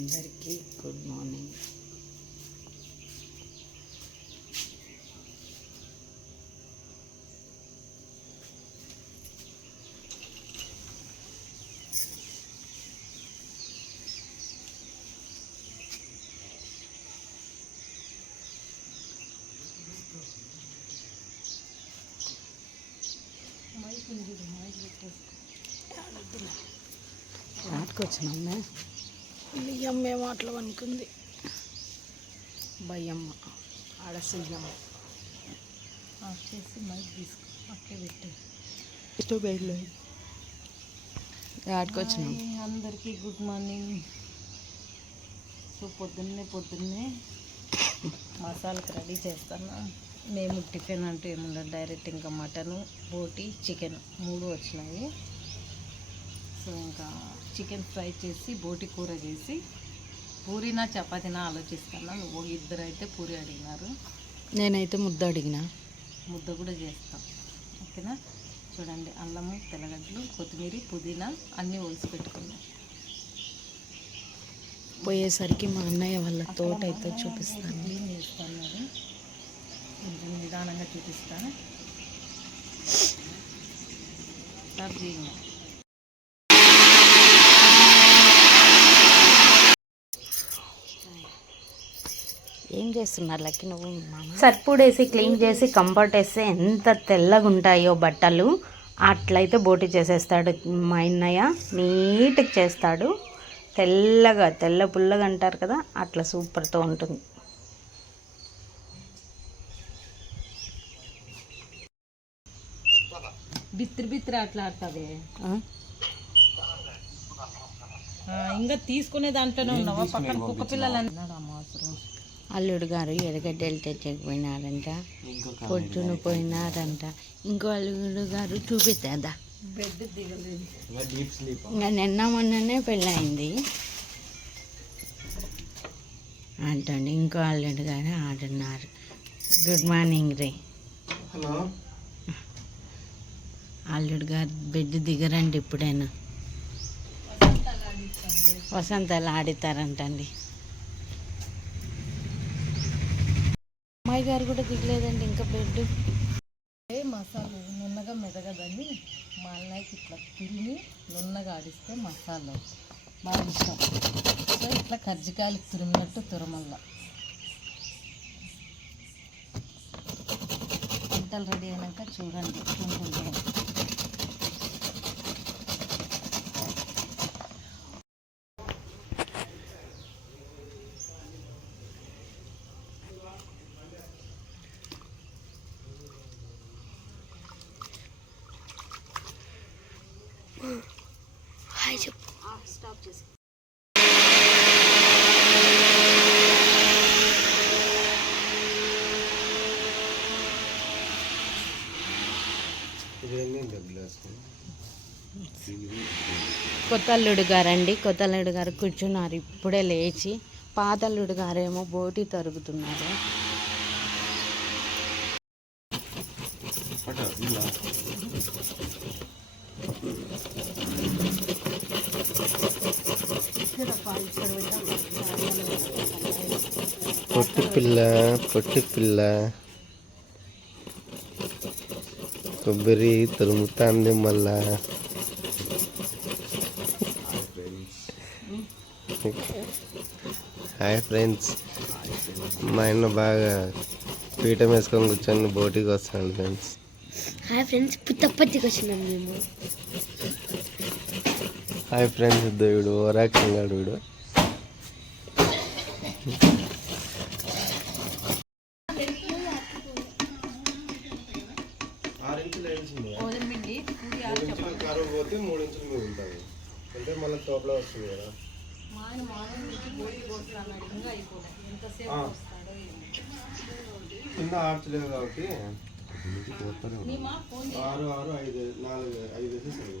అందరికీ good morning. ఆడుకొచ్చినమ్మే బియ్యమ్మ ఏమో అట్లా అనుకుంది భయమ్మ ఆడ సుయ్యమ్మ చేసి మైక్ తీసుకో అట్లే పెట్టు. ఇష్టం బయటలో ఆడుకొచ్చినాం. అందరికీ గుడ్ మార్నింగ్. సో పొద్దున్నే పొద్దున్నే మసాలాకి రెడీ చేస్తాను. మేము టిఫిన్ అంటూ ఏముండదు డైరెక్ట్ ఇంకా మటను బోటి చికెన్ మూడు వచ్చినాయి. సో ఇంకా చికెన్ ఫ్రై చేసి బోటి కూర చేసి పూరినా చపాతీనా ఆలోచిస్తాను నువ్వు ఇద్దరు అయితే పూరి అడిగినారు. నేనైతే ముద్ద అడిగిన. ముద్ద కూడా చేస్తాం. ఓకేనా? చూడండి అల్లము తెల్లగడ్డలు కొత్తిమీర పుదీనా అన్నీ ఒలిసి పెట్టుకున్నాం. పోయేసరికి మా అన్నయ్య వాళ్ళ తోట అయితే చూపిస్తాను. క్లీన్ చేస్తాను కొంచెం నిదానంగా చూపిస్తాను. ఏం చేస్తున్నారు. లక్కి నువ్వు మామ. సర్పూడ్ వేసి క్లీన్ చేసి కంఫర్ట్ వేస్తే ఎంత తెల్లగా ఉంటాయో బట్టలు. అట్లయితే బోటి చేసేస్తాడు మా అన్నయ్య నీట్గా చేస్తాడు. తెల్లగా తెల్ల పుల్లగా అంటారు కదా అట్లా సూపర్తో ఉంటుంది. బిత్తిరి బిత్తిరి అట్లా ఆడుతుంది? ఇంకా తీసుకునే దాంట్లోనే ఉన్నావా? పక్కన కుక్క పిల్లలు అన్నాడు అమ్మ అవసరం అల్లుడు గారు ఎరగడ్డలు తెచ్చకపోయినారంట. పొట్టును పోయినారంట. ఇంకో అల్లుడు గారు దిగలేదు. ఇంకా నిన్న మొన్ననే పెళ్ళయింది. అంటండి ఇంకో అల్లుడు గారు ఆడున్నారు. గుడ్ మార్నింగ్ రే అల్లుడు గారు బెడ్ దిగరండి ఇప్పుడైనా. వసంతాలు ఆడితారంటండి అమ్మాయి గారు కూడా దిగలేదండి ఇంకా బెడ్. ఏ మసాలా నున్నగా మెదగదని మా అన్నయ్యకి ఇట్లా తిరిగి నున్నగా ఆడిస్తే మసాలా. బాగా ఇష్టం. సో ఇట్లా కర్జికాయలు తురిమినట్టు తురమల్ల. వంటలు రెడీ అయినాక చూడండి ఉంటుంది స్టాప్ చేసి కొత్త అల్లుడు గారండి. కొత్త అల్లుడు గారు కూర్చున్నారు. ఇప్పుడే లేచి పాత అల్లుడు గారేమో బోటి తరుగుతున్నారు. పొట్టి పిల్ల పొట్టి పిల్ల కొబ్బరి తురుముతాంది మళ్ళా. Hi friends. మా ఆయన బాగా పీఠం వేసుకొని కూర్చొని బోటికి వస్తాడు ఫ్రెండ్స్. హాయ్ ఫ్రెండ్స్ పుత్తప్పటికి వచ్చినాం మేము. హాయ్ ఫ్రెండ్స్ దేవుడు ఓరాక్షన్ గాడు వీడు. మూడు ఇంచులు మీద ఉంటుంది అంటే మళ్ళీ తోపలా వస్తుంది కదా. కింద ఆర్చలేదు కాబట్టి ఆరు ఆరు ఐదు నాలుగు ఐదు వేసేసారు.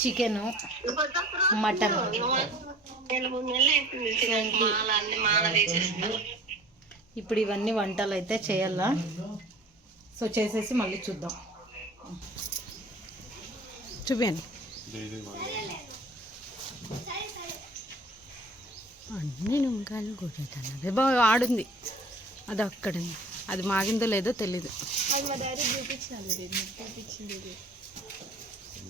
Chicken mutton. ఇప్పుడు ఇవన్నీ వంటలు అయితే చేయాలా? సో చేసేసి మళ్ళీ చూద్దాం. చూపాను అన్ని నుంకాలు కొట్టుతాను బాగా ఆడుంది. అది అక్కడ. అది మాగిందో లేదో తెలీదు.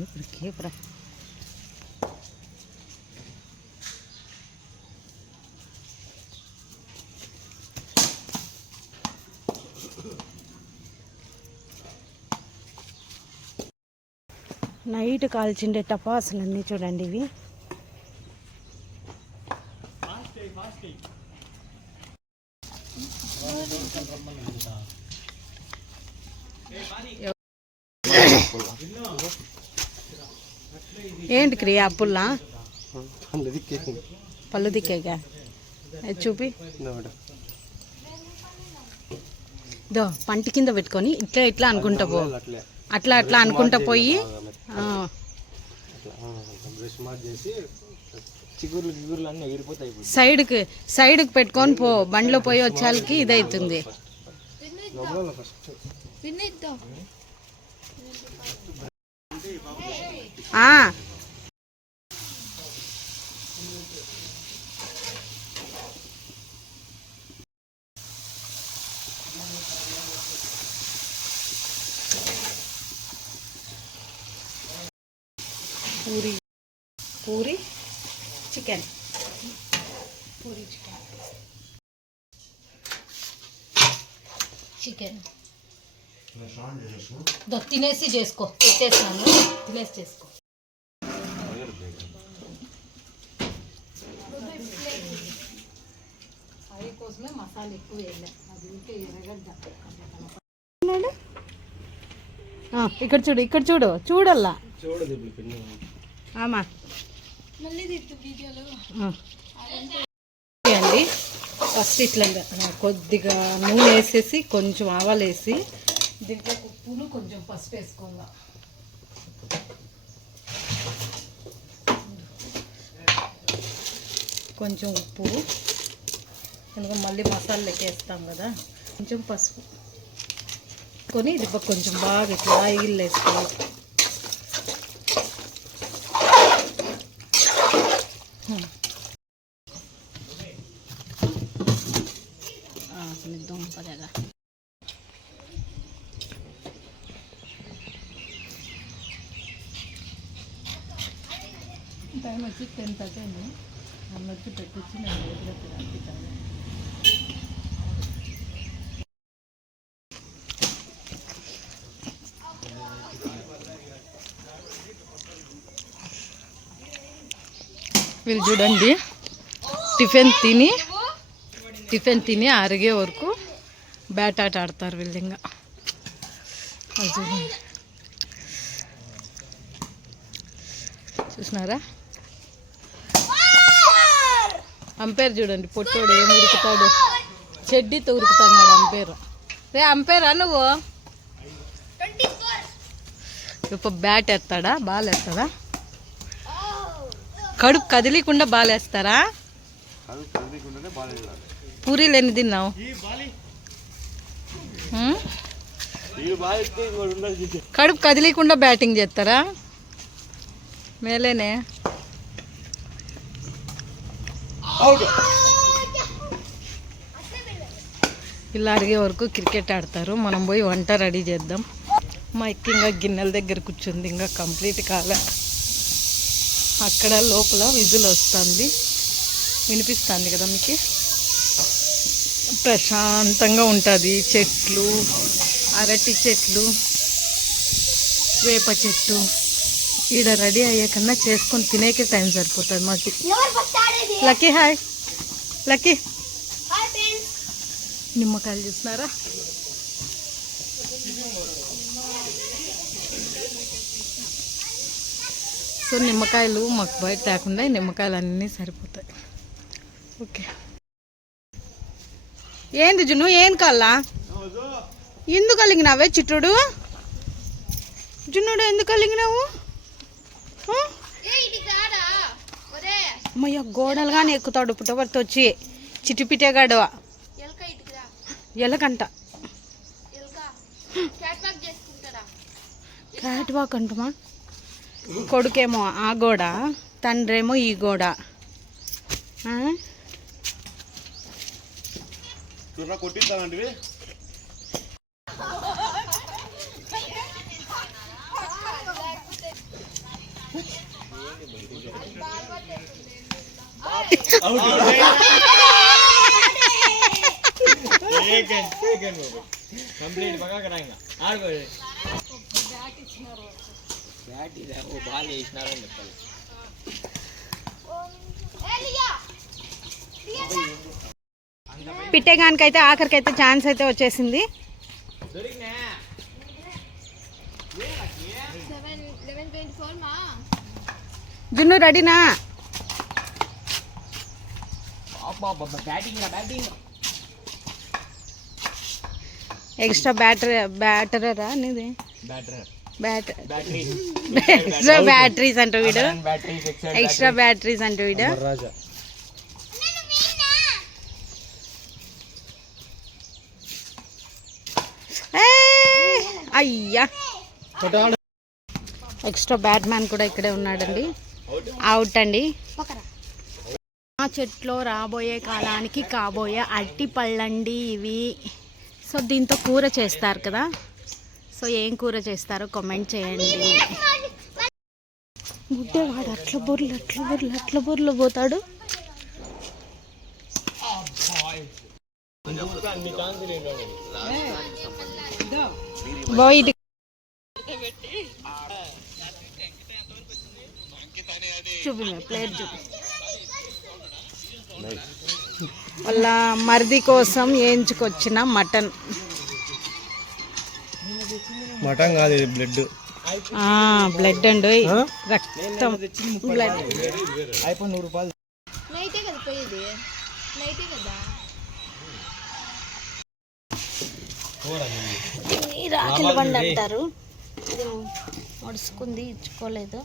కేపరా కేపరా కేపరా నైట్ కాల్చిండే టపాసులన్నీ చూడండి ఇవి క్రియా అప్పుల్లా? పళ్ళు దిక్కేగా చూపి. దో పంటి కింద పెట్టుకొని ఇట్లా ఇట్లా అనుకుంటా పో. అట్లా. అట్లా అనుకుంటా పోయి. సైడ్కి సైడ్కి పెట్టుకొని పో. బండిలో పోయి వచ్చాలకి ఇదవుతుంది ఫస్ట్ ఆ, puri puri chicken. Puri chicken. Chicken. దో తినేసి చేసుకో. పెట్టేసినాను తినేసి చేసుకో. అవి కోసమే మసాలా ఎక్కువ వేయలే. అది ఇక్కడ చూడు ఇక్కడ చూడు. చూడల్లా? చూడదు. ఓకే అండి. ఫస్ట్ ఇట్లా కొద్దిగా నూనె వేసేసి కొంచెం ఆవాలు వేసి దీంట్లో ఉప్పును కొంచెం పసుపు వేసుకుందాం కొంచెం ఉప్పు. ఎందుకంటే మళ్ళీ మసాలా లెక్కేస్తాం కదా. కొంచెం పసుపు. కొని ఇది కొంచెం బాగా ఇట్లా ఆయిల్ వేసుకోవాలి హ్మ్. ఆ, కొన్ని దుంపదగా టైం వచ్చి టెన్ థర్టీ అయింది. అన్న వచ్చి పెట్టించి నేను లేట్గా తినాలి వీళ్ళు చూడండి. టిఫిన్ తిని టిఫిన్ తిని అరిగే వరకు బ్యాట్ ఆట ఆడతారు వీళ్ళు ఇంకా చూడండి. చూసినారా? అంపేర్ చూడండి పొట్టోడు ఏం ఉరుకుతాడు. చెడ్డీతో ఉరుకుతున్నాడు అంపేర్. రే అంపేరా నువ్వు? ఇప్పుడు బ్యాట్ ఎత్తాడా? బాల్ ఎత్తాడా? కడుపు కదిలీకుండా బాల్ వేస్తారా? పూరీలు ఎన్ని తిన్నావు. కడుపు కదిలీకుండా బ్యాటింగ్ చేస్తారా? మేలేనే. ఇలా అడిగే వరకు క్రికెట్ ఆడతారు. మనం పోయి వంట రెడీ చేద్దాం. మా అక్క ఇంకా గిన్నెల దగ్గర కూర్చుంది. ఇంకా కంప్లీట్ కాలే. అక్కడ లోపల విజులు వస్తుంది. వినిపిస్తుంది కదా మీకు? ప్రశాంతంగా ఉంటుంది. చెట్లు అరటి చెట్లు వేప చెట్టు. ఈడ రెడీ అయ్యే కన్నా చేసుకొని తినేకే టైం సరిపోతుంది మాకు. Lucky hi. లక్కీ. నిమ్మకాయలు చూస్తున్నారా సో నిమ్మకాయలు మాకు బయట తేకుండా ఈ నిమ్మకాయలు అన్నీ సరిపోతాయి. ఓకే. ఏంది జును ఏం కల్లా? ఎందుకు కలిగినావే చిట్టుడు? జున్నుడు ఎందుకు కలిగినావు? అమ్మయ్య గోడలుగానే ఎక్కుతాడు పుట్టవర్తి వచ్చి. చిటిపిటేగాడు ఎలకంట. క్యాట్ వాక్ అంటమా? కొడుకేమో ఆ గోడ తండ్రేమో ఈ గోడ. ఆ? పిట్టేగానికైతే ఆఖరికైతే ఛాన్స్ అయితే వచ్చేసింది జున్ను రెడీనా? ఎక్స్ట్రా బ్యాటరీ బ్యాటరీరా నీది? బ్యాటరీ ఎక్స్ట్రా బ్యాటరీస్ అంట వీడు. ఎక్స్ట్రా బ్యాటరీస్ అంట వీడు! అయ్యా. ఎక్స్ట్రా బ్యాట్మ్యాన్ కూడా ఇక్కడే ఉన్నాడండి. అవుట్ అండి ఆ చెట్లో రాబోయే కాలానికి కాబోయే అట్టి పళ్ళండి ఇవి. సో దీంతో కూర చేస్తారు కదా? సో ఏం కూర చేస్తారో కామెంట్ చేయండి. గుడ్డేవాడు అట్ల బొర్లు అట్ల బొర్లు అట్ల బొర్లు పోతాడు. బోయిటి చూపి ప్లేట్ చూపి వాళ్ళ మరిది కోసం వేయించుకొచ్చిన మటన్. మటన్ కాదు ఇది బ్లడ్. బ్లడ్ అండి రక్తం బ్లడ్. అయిపోయి నూరు రూపాయలు. ఈ రాఖీల బండి అంటారు. ఇది ముడుచుకుంది ఇచ్చుకోలేదు.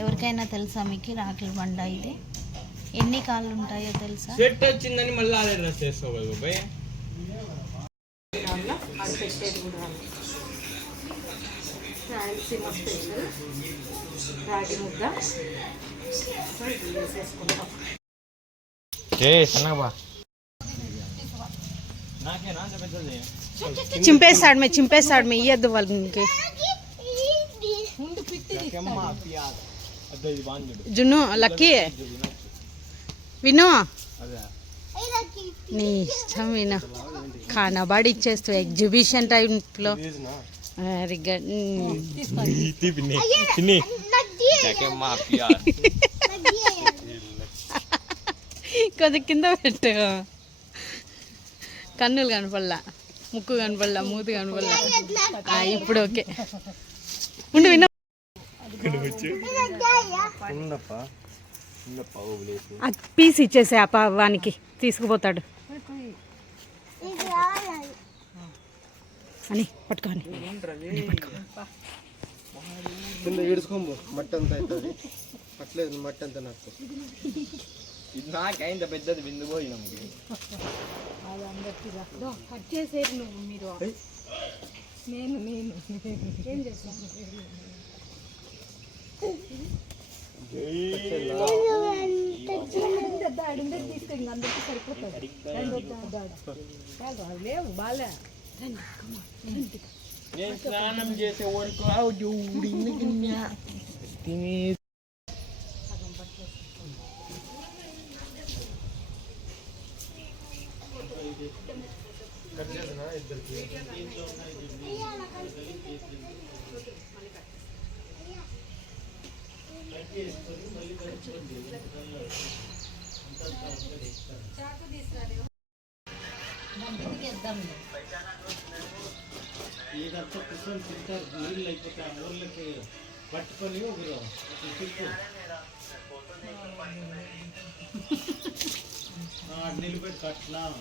ఎవరికైనా తెలుసా మీకు రాఖీల బండ ఇది? ఎన్ని కాళ్ళు ఉంటాయో తెలుసా? సెట్ వచ్చిందని మళ్ళీ అదే డ్రెస్ వేసుకోవు కదా బాబాయ్. రాగి ముద్ద చింపేస్తాడు మీ చింపేస్తాడు మీ ఇయ్యద్దు వాళ్ళకి. జున్ను లక్కీ. విను. నీ ఇష్టం విను. కనబడి ఇచ్చేస్తావు ఎగ్జిబిషన్ టైంలో. కొద్ది కింద పెట్టు. కన్నులు కనపడలా ముక్కు కనపడలా మూతి కనపడలా. ఇప్పుడు ఓకే. ఉండు విను. ఉన్నప్ప ఆ పీస్ ఇచ్చేసే ఆ వానికి తీసుకుపోతాడు. అని పట్టుకోని. కింద ఈడ్చుకోము మట్టి అంతా అవుతుంది. అట్లేదు మట్టి అంతా నాకు. ఇది నాకైంత పెద్దది బిందు అది. దో, కట్ చేసేది నువ్వు మీరు. నేను నేను. ఏం చేస్తాను ఆడిందే తీస్తే ఇంక అందరికీ సరిపోతుంది రండి వద్దా, వద్దా, వద్దా. చాలు రా, లేవు బాలే నేను స్నానం చేసే వరకు ఆవు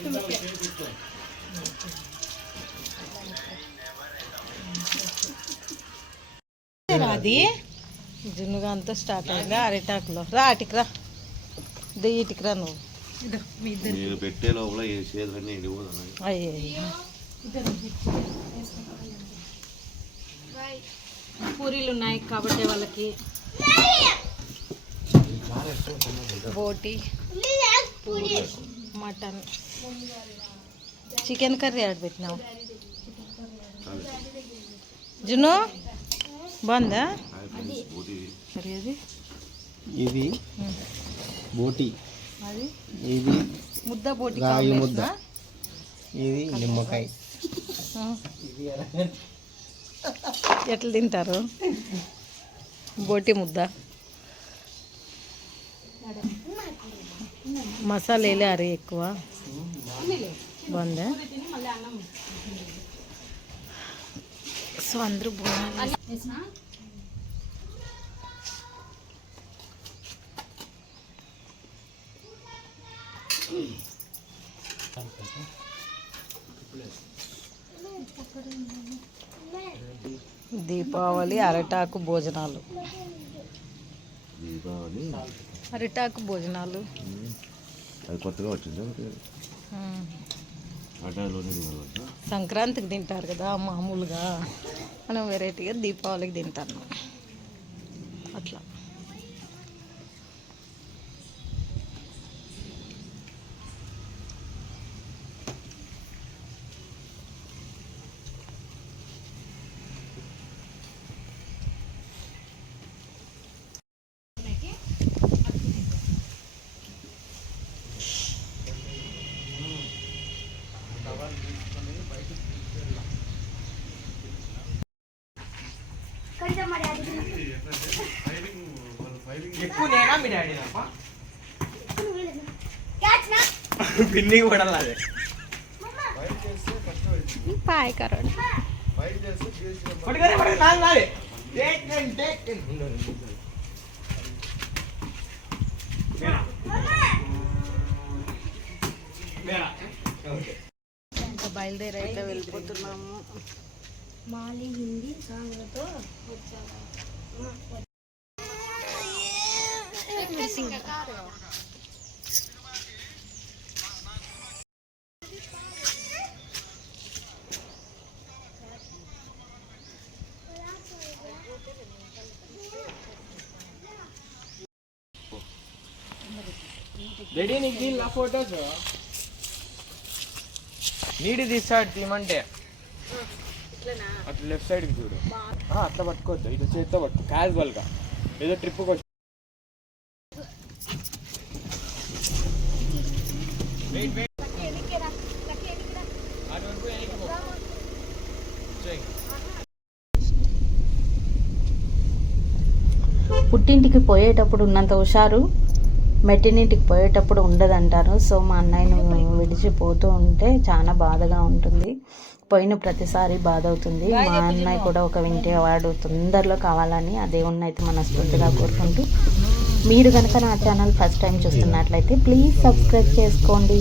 చూడు తిని అది జున్నుగా అంతా స్టార్ట్ అయిందా? అరిటాకులో. రా అటికి రా. నువ్వు. నేను పెట్టే లోపల చేతులన్నీ ఎండిపోతున్నాయి. అయ్యో పూరీలు ఉన్నాయి కాబట్టి వాళ్ళకి బోటి మటన్. చికెన్ కర్రీ ఆడ పెట్టినావు. జున్ను బాగుందా? అది. ఇది బోటి. అది. ఇది ముద్ద బోటి ముద్ద. ఇది నిమ్మకాయ. ఎట్లా తింటారు? బోటి ముద్ద. మసాలా వేలే అరే ఎక్కువ. బాగుందా సో అందరూ బాగున్నారు దీపావళి అరటాకు భోజనాలు. దీపావళి. అరిటాకు భోజనాలు. అది కొత్తగా వచ్చిందా? సంక్రాంతికి తింటారు కదా మామూలుగా. మనం వెరైటీగా దీపావళికి తింటాను అట్లా ఎక్కువ నేనా మీ డాడీ తప్ప పిన్ని కూడా అదే. పాయ్ కరోడ్ పట్టుకొని పట్టుకొని నాది నాది టేక్ టెన్ టేక్ టెన్ ఇంకా బయలుదేరి అయితే వెళ్ళిపోతున్నాము. మాలి హిందీ సాంగ్లతో రెడీ నీకు తీలా ఫొటోస్ నీడి తీస్తాడు తీయమంటే అట్లా లెఫ్ట్ సైడ్కి చూడు. ఆ, అట్లా పట్టుకోవద్దు. ఇట్లా చేతితో పట్టుకో క్యాజువల్గా ఏదో ట్రిప్కి వచ్చి వెయిట్ వెయిట్ అటు వరకు వెనక్కి పో. చెయ్. పుట్టింటికి పోయేటప్పుడు ఉన్నంత హుషారు మెట్టినింటికి పోయేటప్పుడు ఉండదంటారు. సో మా అన్నయ్యను విడిచిపోతూ ఉంటే చాలా బాధగా ఉంటుంది. పోయిన ప్రతిసారి బాధ అవుతుంది మా అన్నయ్య కూడా ఒక వింటే వాడు తొందరలో కావాలని ఆ దేవుణ్ణి అయితే మనస్ఫూర్తిగా కోరుకుంటూ మీరు కనుక నా ఛానల్ ఫస్ట్ టైం చూస్తున్నట్లయితే ప్లీజ్ సబ్స్క్రైబ్ చేసుకోండి.